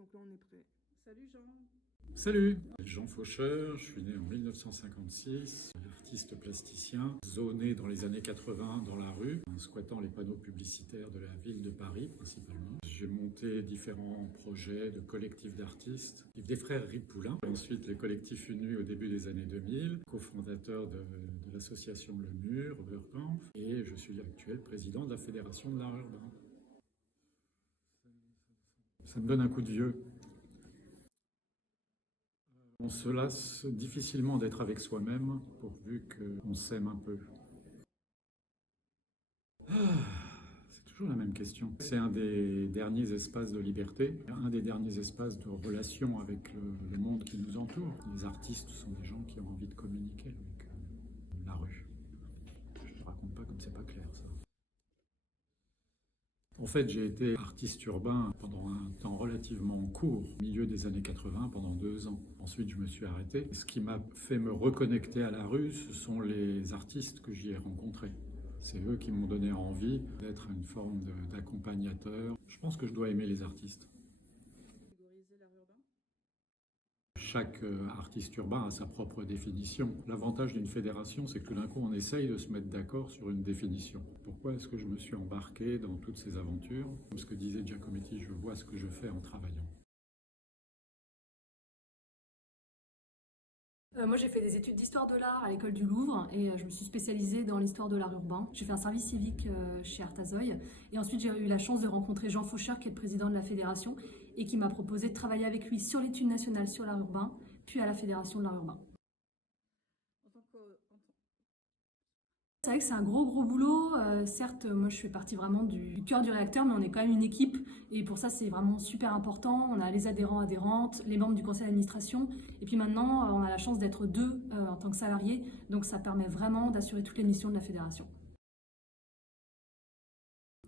donc là on est prêt. Salut Jean. Salut, Jean Faucheur, je suis né en 1956, artiste plasticien, zoné dans les années 80 dans la rue, squattant les panneaux publicitaires de la ville de Paris principalement. J'ai monté différents projets de collectifs d'artistes, des frères Ripoulin, ensuite les collectifs unis au début des années 2000, cofondateur de l'association Le Mur, Oberkampf, et je suis l'actuel président de la Fédération de l'art urbain. Ça me donne un coup de vieux. On se lasse difficilement d'être avec soi-même, pourvu qu'on s'aime un peu. C'est toujours la même question. C'est un des derniers espaces de liberté, un des derniers espaces de relation avec le monde qui nous entoure. Les artistes sont des gens qui ont envie de communiquer avec la rue. Je ne te raconte pas comme c'est pas clair ça. En fait, j'ai été artiste urbain pendant un temps relativement court, au milieu des années 80, pendant 2 ans. Ensuite, je me suis arrêté. Ce qui m'a fait me reconnecter à la rue, ce sont les artistes que j'y ai rencontrés. C'est eux qui m'ont donné envie d'être une forme d'accompagnateur. Je pense que je dois aimer les artistes. Chaque artiste urbain a sa propre définition. L'avantage d'une fédération, c'est que tout d'un coup, on essaye de se mettre d'accord sur une définition. Pourquoi est-ce que je me suis embarqué dans toutes ces aventures? Comme ce que disait Giacometti, je vois ce que je fais en travaillant. Moi, j'ai fait des études d'histoire de l'art à l'école du Louvre et je me suis spécialisée dans l'histoire de l'art urbain. J'ai fait un service civique chez Artazoï et ensuite j'ai eu la chance de rencontrer Jean Faucheur, qui est le président de la fédération et qui m'a proposé de travailler avec lui sur l'étude nationale sur l'art urbain, puis à la fédération de l'art urbain. C'est vrai que c'est un gros boulot. Certes, moi je fais partie vraiment du cœur du réacteur, mais on est quand même une équipe et pour ça c'est vraiment super important. On a les adhérents, adhérentes, les membres du conseil d'administration et puis maintenant on a la chance d'être 2 en tant que salariés, donc ça permet vraiment d'assurer toutes les missions de la fédération.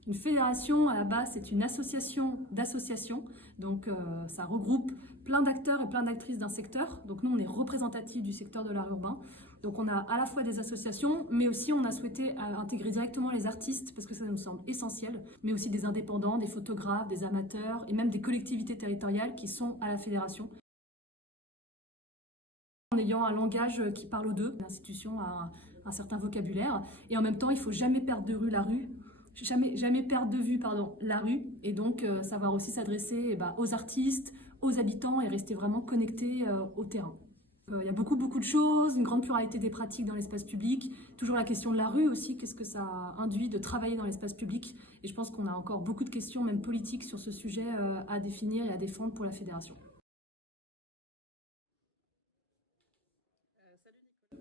Une fédération, à la base, c'est une association d'associations, donc ça regroupe plein d'acteurs et plein d'actrices d'un secteur. Donc nous, on est représentatifs du secteur de l'art urbain. Donc on a à la fois des associations, mais aussi on a souhaité intégrer directement les artistes, parce que ça nous semble essentiel, mais aussi des indépendants, des photographes, des amateurs, et même des collectivités territoriales qui sont à la fédération. En ayant un langage qui parle aux deux, l'institution a un certain vocabulaire, et en même temps, il ne faut jamais perdre de vue la rue. Jamais perdre de vue la rue et donc savoir aussi s'adresser aux artistes, aux habitants et rester vraiment connecté au terrain. Il y a beaucoup de choses, une grande pluralité des pratiques dans l'espace public, toujours la question de la rue aussi, qu'est-ce que ça induit de travailler dans l'espace public et je pense qu'on a encore beaucoup de questions, même politiques, sur ce sujet à définir et à défendre pour la fédération.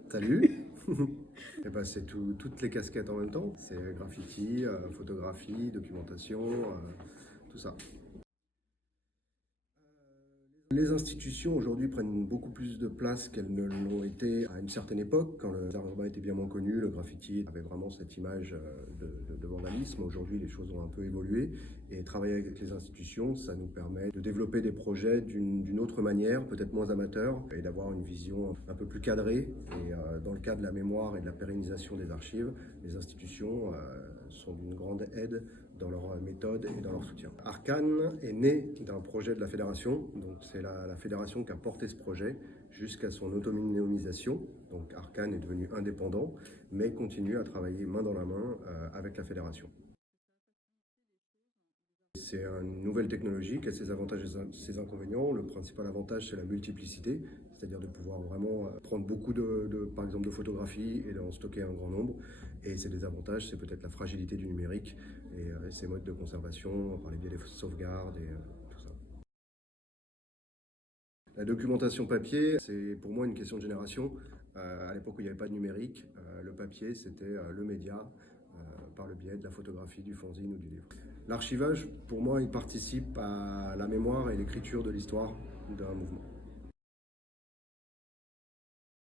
Salut. Et ben c'est toutes les casquettes en même temps. C'est graffiti, photographie, documentation, tout ça. Les institutions aujourd'hui prennent beaucoup plus de place qu'elles ne l'ont été à une certaine époque, quand l'art urbain était bien moins connu, le graffiti avait vraiment cette image de vandalisme. Aujourd'hui, les choses ont un peu évolué et travailler avec les institutions, ça nous permet de développer des projets d'une autre manière, peut-être moins amateur, et d'avoir une vision un peu plus cadrée. Et dans le cas de la mémoire et de la pérennisation des archives, les institutions sont d'une grande aide dans leur méthode et dans leur soutien. Arcane est né d'un projet de la fédération, donc c'est la fédération qui a porté ce projet jusqu'à son autonomisation. Donc Arcane est devenu indépendant, mais continue à travailler main dans la main avec la fédération. C'est une nouvelle technologie qui a ses avantages et ses inconvénients. Le principal avantage, c'est la multiplicité, c'est-à-dire de pouvoir vraiment prendre beaucoup par exemple, de photographies et d'en stocker un grand nombre. Et ses désavantages, c'est peut-être la fragilité du numérique et ses modes de conservation par les biais des sauvegardes et tout ça. La documentation papier, c'est pour moi une question de génération. À l'époque où il n'y avait pas de numérique, le papier, c'était le média par le biais de la photographie, du fanzine ou du livre. L'archivage, pour moi, il participe à la mémoire et l'écriture de l'histoire d'un mouvement.